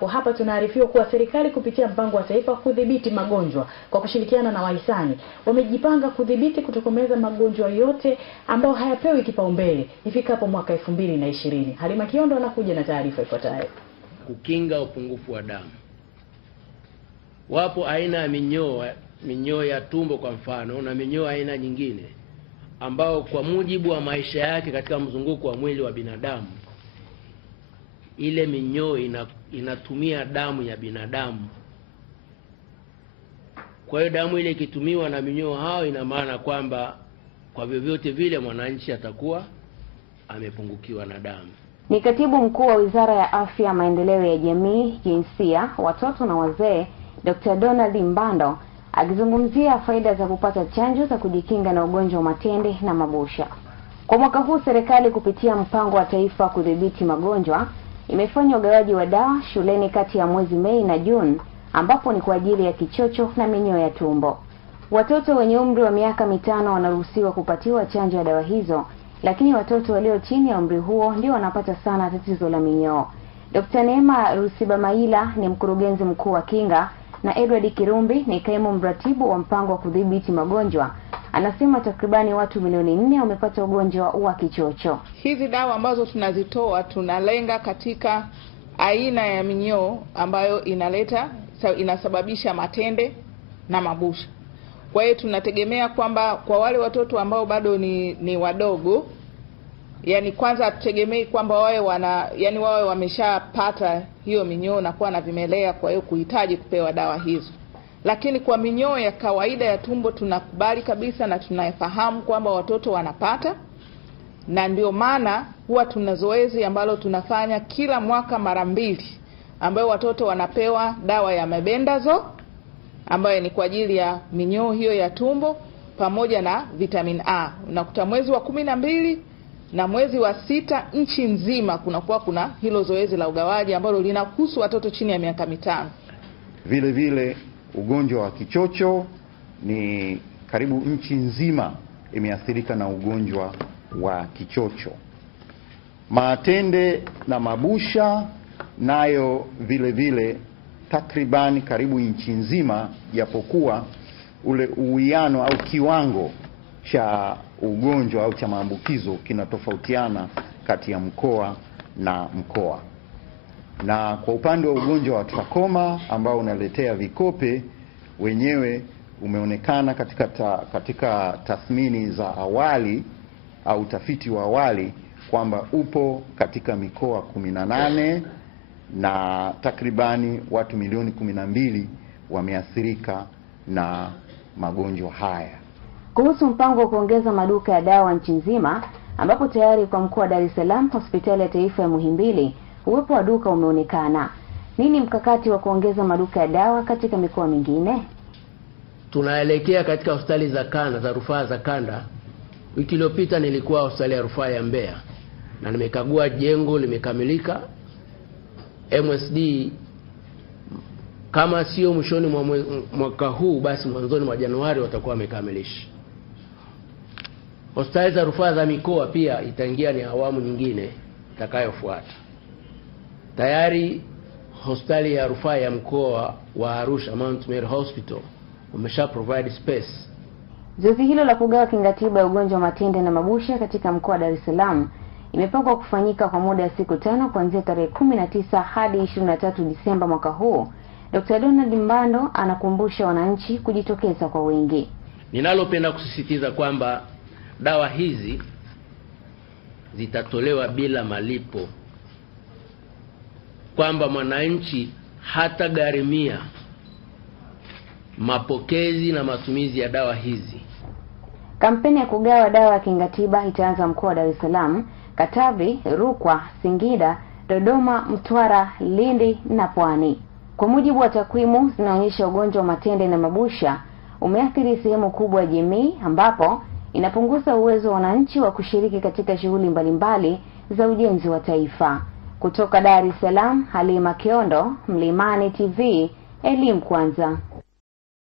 Kwa hapa tunaarifiwa kuwa serikali kupitia mpango wa taifa kudhibiti magonjwa kwa kushirikiana na wahisani wamejipanga kudhibiti kutokomeza magonjwa yote ambayo hayapewi kipaumbele ifikapo mwaka 2020. Halima Kiondo anakuja na taarifa ifuatayo. Kukinga upungufu wa damu. Wapo aina ya minyoo ya tumbo kwa mfano na minyoo aina nyingine ambao kwa mujibu wa maisha yake katika mzunguko wa mwili wa binadamu, ile minyoo inatumia damu ya binadamu. Kwa hiyo damu ile ikitumiwa na minyoo hao, ina maana kwamba kwa vyovyote vile mwananchi atakuwa amepungukiwa na damu. Ni Katibu Mkuu wa Wizara ya Afya, Maendeleo ya Jamii, Jinsia, Watoto na Wazee, Dr. Donald Mbando akizungumzia faida za kupata chanjo za kujikinga na ugonjwa wa matende na mabusha. Kwa mwaka huu serikali kupitia mpango wa taifa kudhibiti magonjwa imefanya ugawaji wa dawa shuleni kati ya mwezi Mei na Juni, ambapo ni kwa ajili ya kichocho na minyoo ya tumbo. Watoto wenye umri wa miaka 5 wanaruhusiwa kupatiwa chanjo ya dawa hizo, lakini watoto walio chini ya umri huo ndio wanapata sana tatizo la minyoo. Dr. Neema Rusibamaila ni mkurugenzi mkuu wa kinga na Edward Kirumbi ni kaimu mratibu wa mpango wa kudhibiti magonjwa. Anasema takribani watu milioni 4 wamepata ugonjwa wa kichocho. Hizi dawa ambazo tunazitoa tunalenga katika aina ya minyoo ambayo inasababisha matende na mabusha. Kwa hiyo tunategemea kwamba kwa wale watoto ambao bado ni wadogo, yani kwanza tutegemei kwamba wawe wameshapata hiyo minyoo na kuwa na vimelea, kwa hiyo kuhitaji kupewa dawa hizo. Lakini kwa minyoo ya kawaida ya tumbo tunakubali kabisa na tunafahamu kwamba watoto wanapata, na ndio maana huwa tuna zoezi ambalo tunafanya kila mwaka mara 2 ambayo watoto wanapewa dawa ya Mebendazo ambayo ni kwa ajili ya minyoo hiyo ya tumbo pamoja na vitamin A. Unakuta mwezi wa 12 na mwezi wa 6 nchi nzima kuna hilo zoezi la ugawaji ambalo linahusu watoto chini ya miaka 5. Vile vile ugonjwa wa kichocho ni karibu nchi nzima imeathirika na ugonjwa wa kichocho. Matende na mabusha nayo vile vile takribani karibu nchi nzima, japokuwa ule uwiano au kiwango cha ugonjwa au cha maambukizo kinatofautiana kati ya mkoa na mkoa. Na kwa upande wa ugonjwa wa trakoma ambao unaletea vikope, wenyewe umeonekana katika tathmini za awali au utafiti wa awali kwamba upo katika mikoa 18 na takribani watu milioni 12 wameathirika na magonjwa haya. Kuhusu mpango wa kuongeza maduka ya dawa nchi nzima, ambapo tayari kwa mkoa wa Dar es Salaam hospitali ya taifa ya Muhimbili uwepo wa duka umeonekana. Nini mkakati wa kuongeza maduka ya dawa katika mikoa mingine? Tunaelekea katika hospitali za kanda, za rufaa za kanda. Wiki iliyopita nilikuwa hospitali ya rufaa ya Mbeya na nimekagua jengo limekamilika. MSD kama sio mwishoni mwa mwaka huu basi mwanzoni mwa Januari watakuwa wamekamilisha. Hospitali za rufaa za mikoa pia itaingia, ni awamu nyingine itakayofuata. Tayari hospitali ya rufaa ya mkoa wa Arusha, Mount Meru Hospital, umesha provide space. Zoezi hilo la kugawa kingatiba ya ugonjwa wa matende na mabusha katika mkoa wa Dar es Salaam imepangwa kufanyika kwa muda wa siku 5 kuanzia tarehe 19 hadi 23 Disemba mwaka huu. Dr. Donald Mbando anakumbusha wananchi kujitokeza kwa wingi. Ninalopenda kusisitiza kwamba dawa hizi zitatolewa bila malipo, kwamba mwananchi hata gharimia mapokezi na matumizi ya dawa hizi. Kampeni ya kugawa dawa ya kingatiba itaanza mkoa wa Dar es Salaam, Katavi, Rukwa, Singida, Dodoma, Mtwara, Lindi na Pwani. Kwa mujibu wa takwimu zinaonyesha ugonjwa wa matende na mabusha umeathiri sehemu kubwa ya jamii, ambapo inapunguza uwezo wa wananchi wa kushiriki katika shughuli mbalimbali za ujenzi wa taifa. Kutoka Dar es Salaam, Halima Kiondo, Mlimani TV, elimu kwanza.